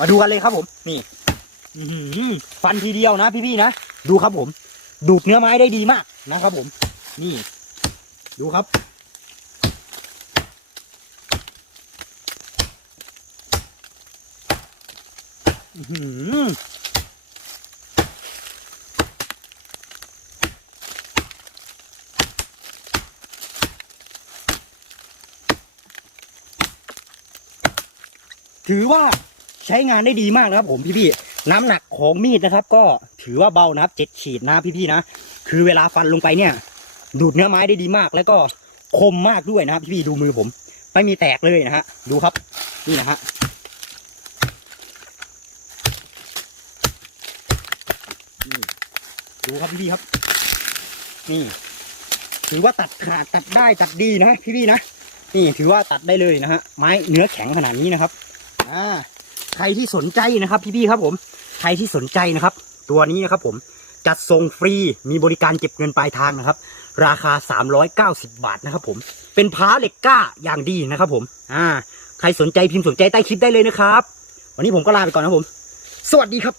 มาดูกันเลยครับผม นี่ฟันทีเดียวนะพี่ๆนะ ดูครับผม ดูดเนื้อไม้ได้ดีมากนะครับผม นี่ ดูครับ ถือว่า ใช้งานได้ดีมากนะครับ ผมพี่ๆน้ำหนักของมีดนะครับ ก็ถือว่าเบานะครับเจ็ดขีดนะพี่ๆนะคือเวลาฟันลงไปเนี่ย ดูดเนื้อไม้ได้ดีมาก แล้วก็คมมากด้วยนะครับพี่ๆดูมือผม ไม่มีแตกเลยนะฮะดูครับนี่นะฮะดูครับพี่ๆครับ นี่ถือว่าตัดขาดตัดได้ตัดดีนะพี่ๆนะนี่ถือว่าตัดได้เลยนะฮะไม้เนื้อแข็งขนาดนี้นะครับ อ่า ใครที่สนใจนะครับ พี่ๆครับผม ใครที่สนใจนะครับ ตัวนี้นะครับผมจัดส่งฟรีมีบริการเก็บเงินปลายทางนะครับ ราคา 390 บาทนะครับ ผมเป็นพ้าเหล็กกล้าอย่างดีนะครับ ผม อ่า ใครสนใจพิมพ์สนใจใต้คลิปได้เลยนะครับ วันนี้ผมก็ลาไปก่อนนะครับผม สวัสดีครับ